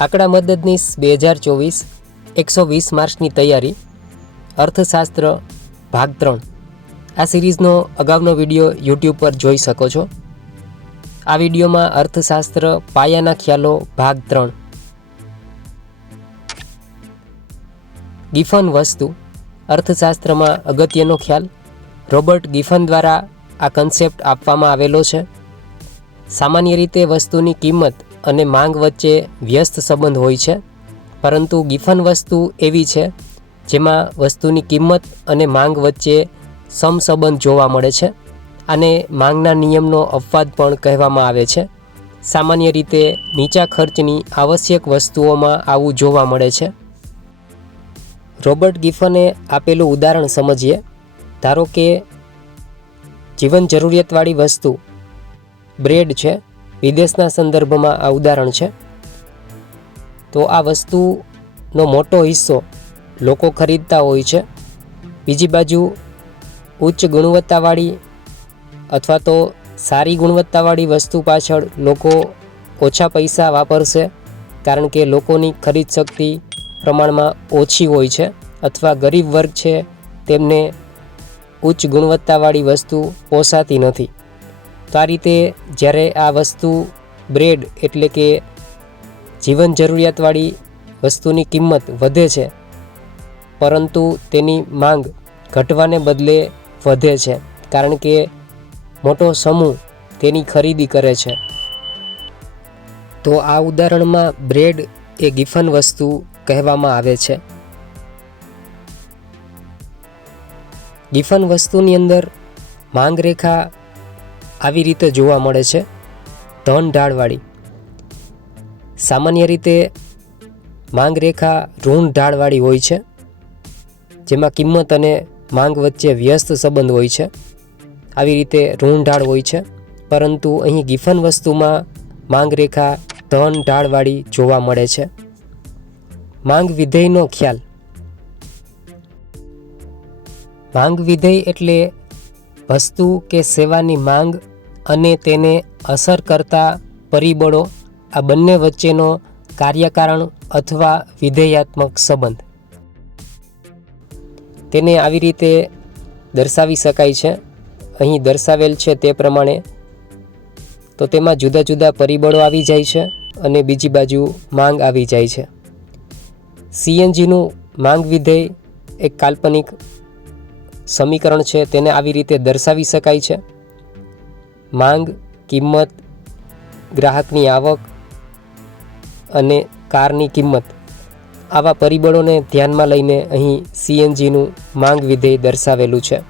આંકડા મદદનીશ બે હજાર ચોવીસ, એકસો વીસ માર્ક્સની તૈયારી, અર્થશાસ્ત્ર, ભાગ ત્રણ. આ સિરીઝનો અગાઉનો વીડિયો યુટ્યુબ પર જોઈ શકો છો. આ વિડીયોમાં અર્થશાસ્ત્ર, પાયાના ખ્યાલો, ભાગ ત્રણ. ગિફન વસ્તુ, અર્થશાસ્ત્રમાં અગત્યનો ખ્યાલ, રોબર્ટ ગિફન દ્વારા આ કન્સેપ્ટ આપવામાં આવેલો છે. સામાન્ય રીતે વસ્તુની કિંમત અને માંગ વચ્ચે વ્યસ્ત સંબંધ હોય છે. પરંતુ ગિફન વસ્તુ એવી છે, જેમાં વસ્તુની કિંમત અને માંગ વચ્ચે સમસંબંધ જોવા મળે છે. આને માંગના નિયમનો અપવાદ પણ કહેવામાં આવે છે. સામાન્ય રીતે નીચા ખર્ચની આવશ્યક વસ્તુઓમાં આવું જોવા મળે છે. રોબર્ટ ગિફને આપેલું ઉદાહરણ સમજીએ. ધારો કે જીવન જરૂરિયાતવાળી વસ્તુ, બ્રેડ છે વિદેશના સંદર્ભમાં આ ઉદાહરણ છે. તો આ વસ્તુનો મોટો હિસ્સો લોકો ખરીદતા હોય છે. બીજી બાજુ ઉચ્ચ ગુણવત્તાવાળી અથવા તો સારી ગુણવત્તાવાળી વસ્તુ પાછળ લોકો ઓછા પૈસા વાપરશે, કારણ કે લોકોની ખરીદ શક્તિ પ્રમાણમાં ઓછી હોય છે અથવા ગરીબ વર્ગ છે તેમને ઉચ્ચ ગુણવત્તાવાળી વસ્તુ પોસાતી નથી. તો આ રીતે જ્યારે આ વસ્તુ બ્રેડ એટલે કે જીવન જરૂરિયાતવાળી વસ્તુની કિંમત વધે છે, પરંતુ તેની માંગ ઘટવાને બદલે વધે છે, કારણ કે મોટો સમૂહ તેની ખરીદી કરે છે. તો આ ઉદાહરણમાં બ્રેડ એ ગિફન વસ્તુ કહેવામાં આવે છે. ગિફન વસ્તુની અંદર માંગ રેખા આવી રીતે જોવા મળે છે. ધન ઢાળવાળી. સામાન્ય રીતે માંગ રેખા ઋણ ઢાળવાળી હોય છે, જેમાં કિંમત અને માંગ વચ્ચે વ્યસ્ત સંબંધ હોય છે. આવી રીતે ઋણ ઢાળ હોય છે, પરંતુ અહીં ગિફન વસ્તુમાં માંગ રેખા ધન ઢાળવાળી જોવા મળે છે. માંગ વિધેયનો ખ્યાલ. માંગ વિધેય એટલે વસ્તુ કે સેવાની માંગ અને તેને અસર કરતા પરિબળો આ બંને વચ્ચેનો કાર્યકારણ અથવા વિધેયાત્મક સંબંધ. તેને આવી રીતે દર્શાવી શકાય છે. અહીં દર્શાવેલ છે તે પ્રમાણે, તો તેમાં જુદા જુદા પરિબળો આવી જાય છે અને બીજી બાજુ માંગ આવી જાય છે. સીએનજીનું માંગ વિધેય એક કાલ્પનિક સમીકરણ છે, તેને આવી રીતે દર્શાવી શકાય છે. માંગ, કિંમત, ગ્રાહકની આવક અને કારની કિંમત. આવા પરિબળોને ધ્યાનમાં લઈને અહીં સીએનજીનું માંગ વિધેય દર્શાવેલું છે.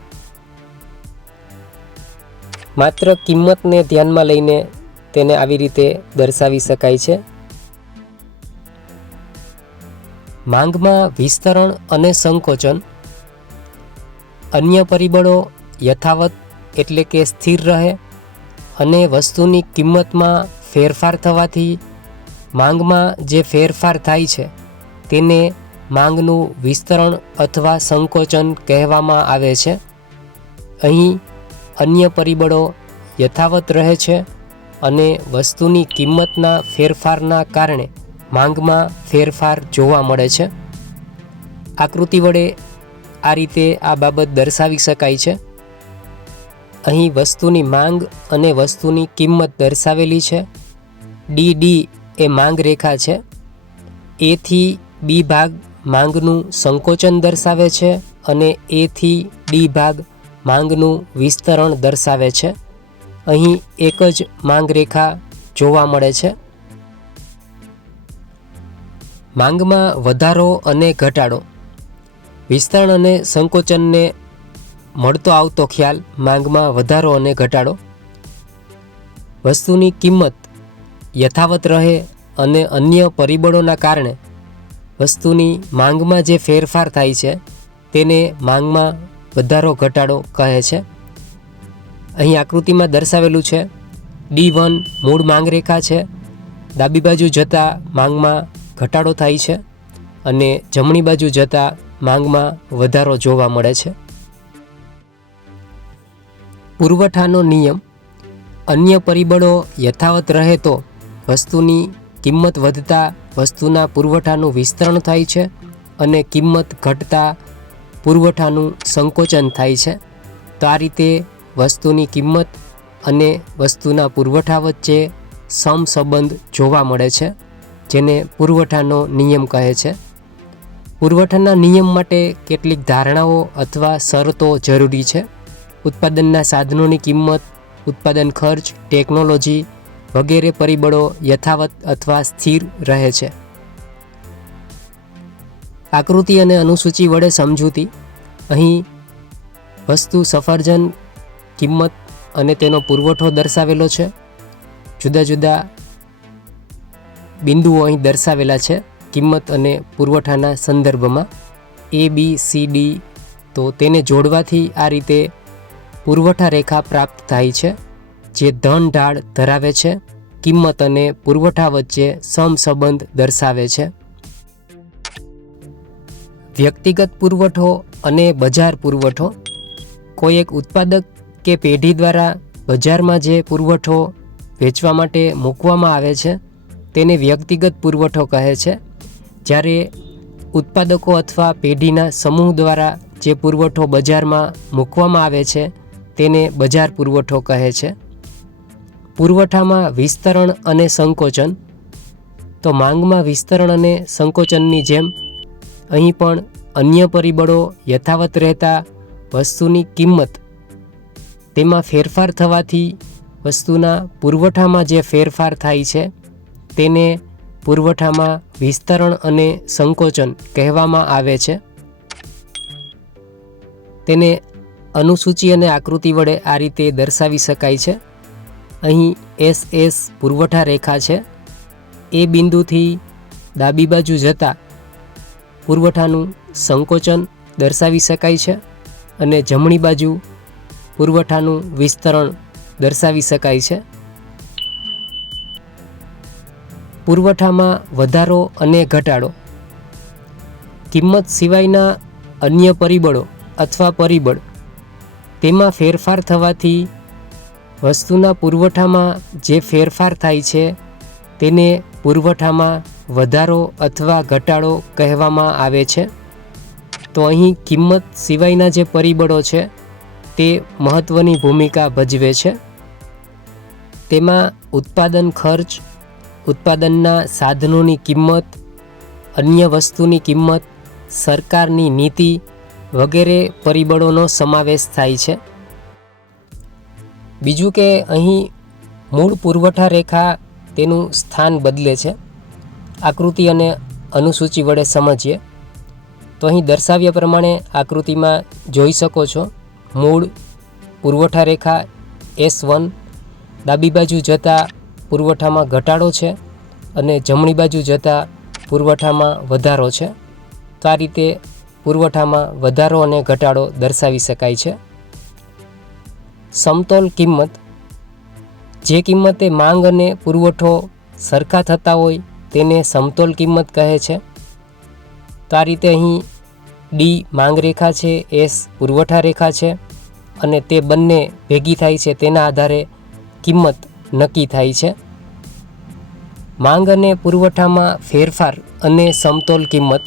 માત્ર કિંમતને ધ્યાનમાં લઈને તેને આવી રીતે દર્શાવી શકાય છે. માંગમાં વિસ્તરણ અને સંકોચન. અન્ય પરિબળો યથાવત એટલે કે સ્થિર રહે. અને વસ્તુની કિંમતમાં ફેરફાર થવાથી માંગમાં જે ફેરફાર થાય છે, તેને માંગનું વિસ્તરણ અથવા સંકોચન કહેવામાં આવે છે. અહીં અન્ય પરિબળો યથાવત રહે છે અને વસ્તુની કિંમતના ફેરફારના કારણે માંગમાં ફેરફાર જોવા મળે છે. આકૃતિ વડે આ રીતે આ બાબત દર્શાવી શકાય છે. અહીં વસ્તુની માંગ અને વસ્તુની કિંમત દર્શાવેલી છે. ડી ડી એ માંગ રેખા છે. એથી બી ભાગ માંગનું સંકોચન દર્શાવે છે અને એથી ડી ભાગ માંગનું વિસ્તરણ દર્શાવે છે. અહીં એક જ માંગ રેખા જોવા મળે છે. માંગમાં વધારો અને ઘટાડો. વિસ્તરણ અને સંકોચનને મળતો આવતો ખ્યાલ માંગમાં વધારો અને ઘટાડો. વસ્તુની કિંમત યથાવત રહે અને અન્ય પરિબળોના કારણે વસ્તુની માંગમાં જે ફેરફાર થાય છે, તેને માંગમાં વધારો ઘટાડો કહે છે. અહીં આકૃતિમાં દર્શાવેલું છે, ડી વન મૂળ માંગરેખા છે, ડાબી બાજુ જતાં માંગમાં ઘટાડો થાય છે અને જમણી બાજુ જતાં માંગમાં વધારો જોવા મળે છે. પુરવઠાનો નિયમ, અન્ય પરિબળો યથાવત રહે તો વસ્તુની કિંમત વધતા વસ્તુના પુરવઠાનું વિસ્તરણ થાય છે અને કિંમત ઘટતા પુરવઠાનું સંકોચન થાય છે. તો આ રીતે વસ્તુની કિંમત અને વસ્તુના પુરવઠા વચ્ચે સમસંબંધ જોવા મળે છે, જેને પુરવઠાનો નિયમ કહે છે. પુરવઠાના નિયમ માટે કેટલીક ધારણાઓ અથવા શરતો જરૂરી છે. ઉત્પાદનના સાધનોની કિંમત, ઉત્પાદન ખર્ચ, ટેકનોલોજી વગેરે પરિબળો યથાવત અથવા સ્થિર રહે છે. આકૃતિ અને અનુસૂચિ વડે સમજૂતી. અહીં વસ્તુ સફરજન, કિંમત અને તેનો પુરવઠો દર્શાવેલો છે. જુદા જુદા બિંદુઓ અહીં દર્શાવેલા છે, કિંમત અને પુરવઠાના સંદર્ભમાં. એ બી સી ડી તો તેને જોડવાથી આ રીતે પુરવઠા રેખા પ્રાપ્ત થાય છે, જે ધન ઢાળ ધરાવે છે, કિંમત અને પુરવઠા વચ્ચે સમસંબંધ દર્શાવે છે. વ્યક્તિગત પુરવઠો અને બજાર પુરવઠો. કોઈ એક ઉત્પાદક કે પેઢી દ્વારા બજારમાં જે પુરવઠો વેચવા માટે મૂકવામાં આવે છે, તેને વ્યક્તિગત પુરવઠો કહે છે. જ્યારે ઉત્પાદકો અથવા પેઢીના સમૂહ દ્વારા જે પુરવઠો બજારમાં મૂકવામાં આવે છે તેને બજાર પુરવઠો કહે છે. પુરવઠામાં વિસ્તરણ અને સંકોચન. તો માંગમાં વિસ્તરણ અને સંકોચનની જેમ, અહીં પણ અન્ય પરિબળો યથાવત રહેતા વસ્તુની કિંમત, તેમાં ફેરફાર થવાથી વસ્તુના પુરવઠામાં જે ફેરફાર થાય છે, તેને પુરવઠામાં વિસ્તરણ અને સંકોચન કહેવામાં આવે છે. તેને અનુસૂચિ અને આકૃતિ વડે આ રીતે દર્શાવી શકાય છે. અહીં એસ એસ પુરવઠા રેખા છે. એ બિંદુથી ડાબી બાજુ જતા પુરવઠાનું સંકોચન દર્શાવી શકાય છે અને જમણી બાજુ પુરવઠાનું વિસ્તરણ દર્શાવી શકાય છે. પુરવઠામાં વધારો અને ઘટાડો. કિંમત સિવાયના અન્ય પરિબળો અથવા પરિબળ તેમાં ફેરફાર થવાથી વસ્તુના પુરવઠામાં જે ફેરફાર થાય છે, તેને પુરવઠામાં વધારો અથવા ઘટાડો કહેવામાં આવે છે. તો અહીં કિંમત સિવાયના જે પરિબળો છે, તે મહત્ત્વની ભૂમિકા ભજવે છે. તેમાં ઉત્પાદન ખર્ચ, ઉત્પાદનના સાધનોની કિંમત, અન્ય વસ્તુની કિંમત, સરકારની નીતિ વગેરે પરિબળોનો સમાવેશ થાય છે. બીજું કે અહીં મૂળ પુરવઠા રેખા તેનું સ્થાન બદલે છે. આકૃતિ અને અનુસૂચિ વડે સમજીએ. તો અહીં દર્શાવ્યા પ્રમાણે આકૃતિમાં જોઈ શકો છો, મૂળ પુરવઠા રેખા એસ વન, ડાબી બાજુ જતાં પુરવઠામાં ઘટાડો છે અને જમણી બાજુ જતાં પુરવઠામાં વધારો છે. તો આ રીતે પુરવઠામાં વધારો અને ઘટાડો દર્શાવી શકાય છે. સમતોલ કિંમત. જે કિંમતે માંગ અને પુરવઠો સરખા થતા હોય તેને સમતોલ કિંમત કહે છે. તો આ રીતે અહીં ડી માંગ રેખા છે એસ પુરવઠા રેખા છે અને તે બંને ભેગી થાય છે તેના આધારે કિંમત નક્કી થાય છે. માંગ અને પુરવઠામાં ફેરફાર અને સમતોલ કિંમત.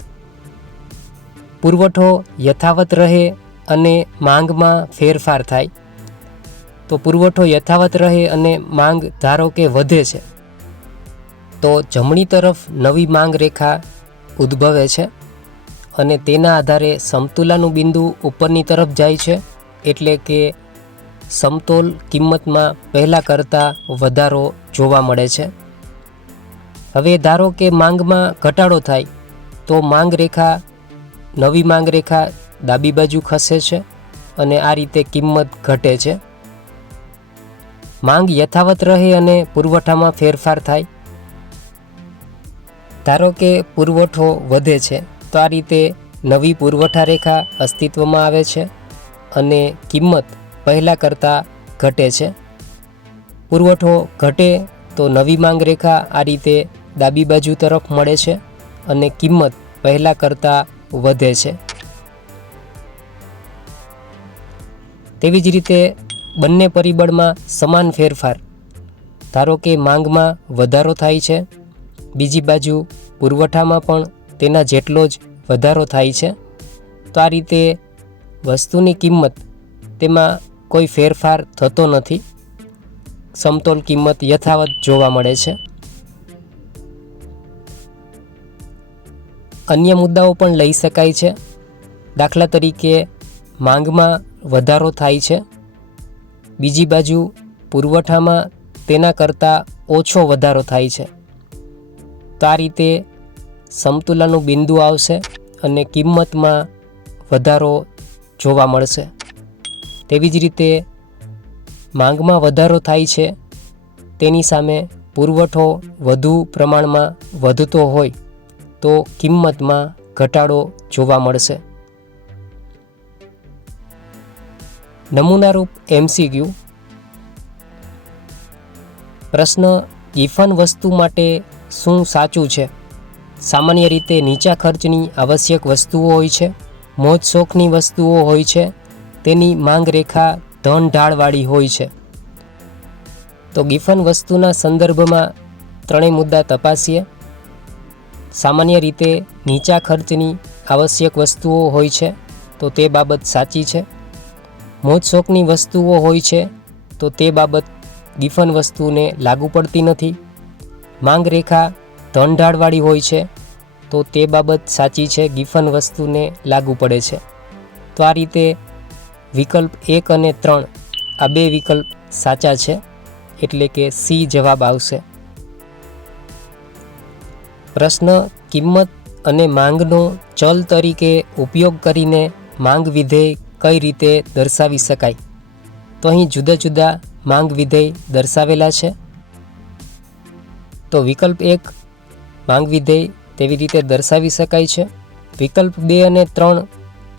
પુરવઠો યથાવત રહે અને માંગમાં ફેરફાર થાય. તો પુરવઠો યથાવત રહે અને માંગ ધારો કે વધે છે, તો જમણી તરફ નવી માંગ રેખા ઉદ્ભવે છે અને તેના આધારે સમતુલાનું બિંદુ ઉપરની તરફ જાય છે, એટલે કે સમતોલ કિંમતમાં પહેલાં કરતાં વધારો જોવા મળે છે. હવે ધારો કે માંગમાં ઘટાડો થાય, તો માંગ રેખા નવી માંગ રેખા ડાબી બાજુ ખસે છે અને આ રીતે કિંમત ઘટે છે. માંગ યથાવત રહે અને પુરવઠામાં ફેરફાર થાય. ધારો કે પુરવઠો વધે છે, તો આ રીતે નવી પુરવઠા રેખા અસ્તિત્વમાં આવે છે અને કિંમત પહેલાં કરતાં ઘટે છે. પુરવઠો ઘટે તો નવી માંગ રેખા આ રીતે ડાબી બાજુ તરફ મળે છે અને કિંમત પહેલાં કરતાં વધે છે. તેવી જ રીતે બંને પરિબળમાં સમાન ફેરફાર. ધારો કે માંગમાં વધારો થાય છે, બીજી બાજુ પુરવઠામાં પણ તેના જેટલો જ વધારો થાય છે. તો આ રીતે વસ્તુની કિંમત તેમાં કોઈ ફેરફાર થતો નથી. સમતોલ કિંમત યથાવત જોવા મળે છે. અન્ય મુદ્દાઓ પણ લઈ શકાય છે. દાખલા તરીકે, માંગમાં વધારો થાય છે. બીજી બાજુ, પુરવઠામાં તેના કરતાં ઓછો વધારો થાય છે. તો આ રીતે સમતુલાનું બિંદુ આવશે અને કિંમતમાં વધારો જોવા મળશે. તેવી જ રીતે, માંગમાં વધારો થાય છે, તેની સામે પુરવઠો વધુ પ્રમાણમાં વધતો હોય તો કિંમતમાં ઘટાડો જોવા મળશે. નમૂનારૂપ એમસીક્યુ પ્રશ્ન ગિફન વસ્તુ માટે શું સાચું છે? સામાન્ય રીતે નીચા ખર્ચની આવશ્યક વસ્તુઓ હોય છે, મોજ શોખની વસ્તુઓ હોય છે, તેની માંગ રેખા ધન ઢાળવાળી હોય છે. તો ગિફન વસ્તુના સંદર્ભમાં ત્રણેય મુદ્દા તપાસીએ. સામાન્ય રીતે નીચા ખર્ચની આવશ્યક વસ્તુઓ હોય છે, તો તે બાબત સાચી છે. મોજ શોખની વસ્તુઓ હોય છે, તો તે બાબત ગિફન વસ્તુને લાગુ પડતી નથી. માંગ રેખા ધનઢાળવાળી હોય છે, તો તે બાબત સાચી છે, ગિફન વસ્તુને લાગુ પડે છે. તો આ રીતે વિકલ્પ એક અને ત્રણ, આ બે વિકલ્પ સાચા છે, એટલે કે સી જવાબ આવશે. પ્રશ્ન કિંમત અને માંગનો ચલ તરીકે ઉપયોગ કરીને માંગ વિધેય કઈ રીતે દર્શાવી શકાય? તો અહીં જુદા જુદા માંગ વિધેય દર્શાવેલા છે. તો વિકલ્પ એક, માંગ વિધેય તેવી રીતે દર્શાવી શકાય છે. વિકલ્પ બે અને ત્રણ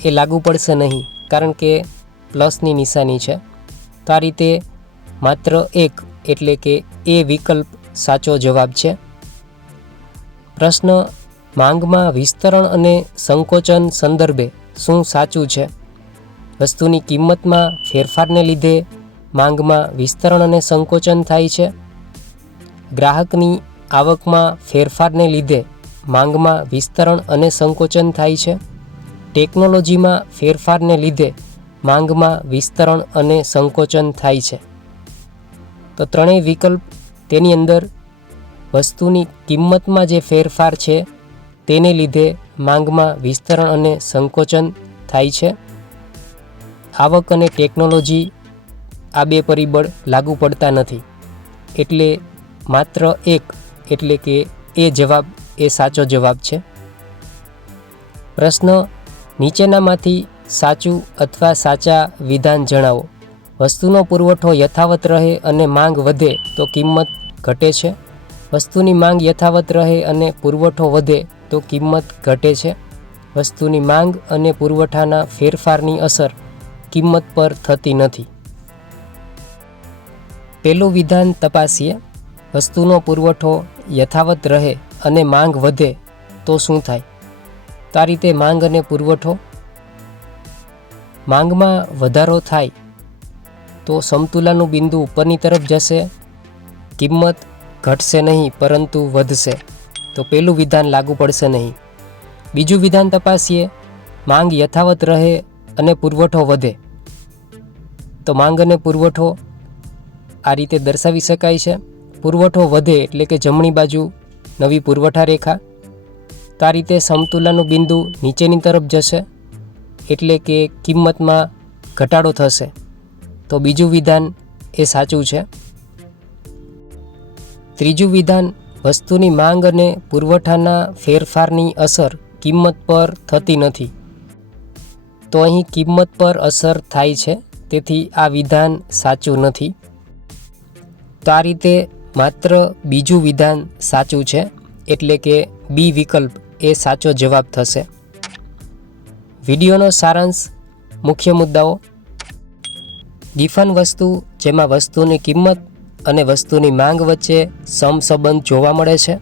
એ લાગુ પડશે નહીં, કારણ કે પ્લસની નિશાની છે. તો આ રીતે માત્ર એક એટલે કે એ વિકલ્પ સાચો જવાબ છે. પ્રશ્ન માંગમાં વિસ્તરણ અને સંકોચન સંદર્ભે શું સાચું છે? વસ્તુની કિંમતમાં ફેરફારને લીધે માંગમાં વિસ્તરણ અને સંકોચન થાય છે. ગ્રાહકની આવકમાં ફેરફારને લીધે માંગમાં વિસ્તરણ અને સંકોચન થાય છે. ટેકનોલોજીમાં ફેરફારને લીધે માંગમાં વિસ્તરણ અને સંકોચન થાય છે. તો ત્રણેય વિકલ્પ તેની અંદર વસ્તુની કિંમતમાં જે ફેરફાર છે, તેને લીધે માંગમાં વિસ્તરણ અને સંકોચન થાય છે. આવક અને ટેકનોલોજી આ બે પરિબળ લાગુ પડતા નથી. એટલે માત્ર એક, એટલે કે એ જવાબ, એ સાચો જવાબ છે. પ્રશ્ન, નીચેનામાંથી સાચું અથવા સાચા વિધાન જણાવો. વસ્તુનો પુરવઠો યથાવત રહે અને માંગ વધે તો કિંમત ઘટે છે. વસ્તુની માંગ યથાવત રહે અને પુરવઠો વધે તો કિંમત ઘટે છે. વસ્તુની માંગ અને પુરવઠાના ફેરફારની અસર કિંમત પર થતી નથી. પેલું વિધાન તપાસીએ. વસ્તુનો પુરવઠો યથાવત રહે અને માંગ વધે તો શું થાય? તો આ રીતે માંગ અને પુરવઠો. માંગમાં વધારો થાય તો સમતુલાનું બિંદુ ઉપરની તરફ જશે. કિંમત ઘટશે નહીં, પરંતુ વધશે. તો પહેલું વિધાન લાગુ પડશે નહીં. બીજું વિધાન તપાસીએ. માંગ યથાવત રહે અને પુરવઠો વધે. તો માંગ અને પુરવઠો આ રીતે દર્શાવી શકાય છે. પુરવઠો વધે એટલે કે જમણી બાજુ નવી પુરવઠા રેખા. તો આ રીતે સમતુલાનું બિંદુ નીચેની તરફ જશે. એટલે કે કિંમતમાં ઘટાડો થશે. તો બીજું વિધાન એ સાચું છે. ત્રીજું વિધાન, વસ્તુની માંગ અને પુરવઠાના ફેરફારની અસર કિંમત પર થતી નથી. તો અહીં કિંમત પર અસર થાય છે, તેથી આ વિધાન સાચું નથી. તો આ રીતે માત્ર બીજું વિધાન સાચું છે, એટલે કે બી વિકલ્પ એ સાચો જવાબ થશે. વિડીયોનો સારાંશ, મુખ્ય મુદ્દાઓ. ગિફન વસ્તુ જેમાં વસ્તુની કિંમત અને વસ્તુની માંગ વચ્ચે સમસંબંધ જોવા મળે છે.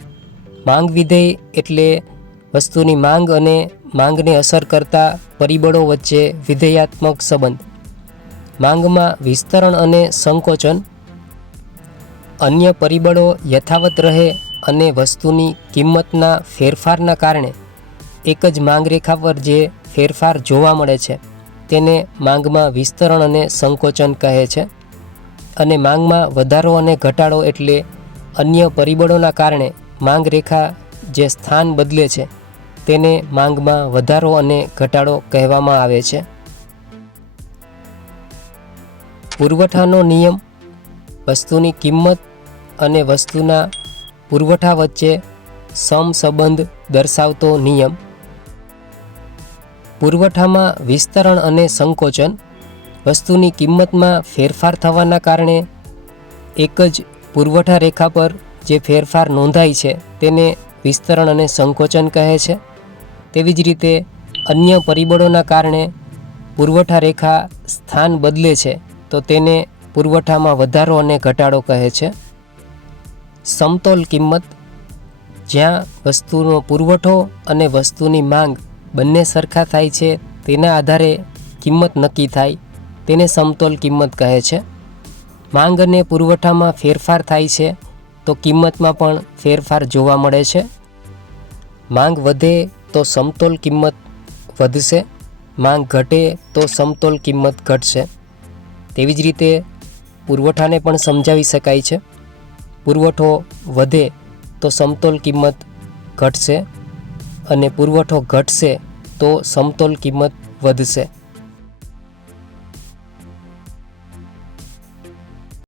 માંગ વિધેય એટલે વસ્તુની માંગ અને માંગને અસર કરતા પરિબળો વચ્ચે વિધેયાત્મક સંબંધ. માંગમાં વિસ્તરણ અને સંકોચન. અન્ય પરિબળો યથાવત રહે અને વસ્તુની કિંમતના ફેરફારના કારણે એક જ માંગ રેખા પર જે ફેરફાર જોવા મળે છે, તેને માંગમાં વિસ્તરણ અને સંકોચન કહે છે. અને માંગમાં વધારો અને ઘટાડો એટલે અન્ય પરિબળોના કારણે માંગ રેખા જે સ્થાન બદલે છે, તેને માંગમાં વધારો અને ઘટાડો કહેવામાં આવે છે. પુરવઠાનો નિયમ, વસ્તુની કિંમત અને વસ્તુના પુરવઠા વચ્ચે સમસંબંધ દર્શાવતો નિયમ. પુરવઠામાં વિસ્તરણ અને સંકોચન વસ્તુની કિંમતમાં ફેરફાર થવાના કારણે એક જ પુરવઠા રેખા પર જે ફેરફાર નોંધાય છે તેને વિસ્તરણ અને સંકોચન કહે છે. તેવી જ રીતે અન્ય પરિબળોના કારણે પુરવઠા રેખા સ્થાન બદલે છે, તો તેને પુરવઠામાં વધારો અને ઘટાડો કહે છે. સમતોલ કિંમત. જ્યાં વસ્તુનો પુરવઠો અને વસ્તુની માંગ બંને સરખા થાય છે, તેના આધારે કિંમત નક્કી થાય. તેને સમતોલ કિંમત કહે છે. માંગ અને પુરવઠામાં ફેરફાર થાય છે, તો કિંમતમાં પણ ફેરફાર જોવા મળે છે. માંગ વધે તો સમતોલ કિંમત વધશે, માંગ ઘટે તો સમતોલ કિંમત ઘટશે. તેવી જ રીતે પુરવઠાને પણ સમજાવી શકાય છે. પુરવઠો વધે તો સમતોલ કિંમત ઘટશે અને પુરવઠો ઘટશે તો સમતોલ કિંમત વધશે.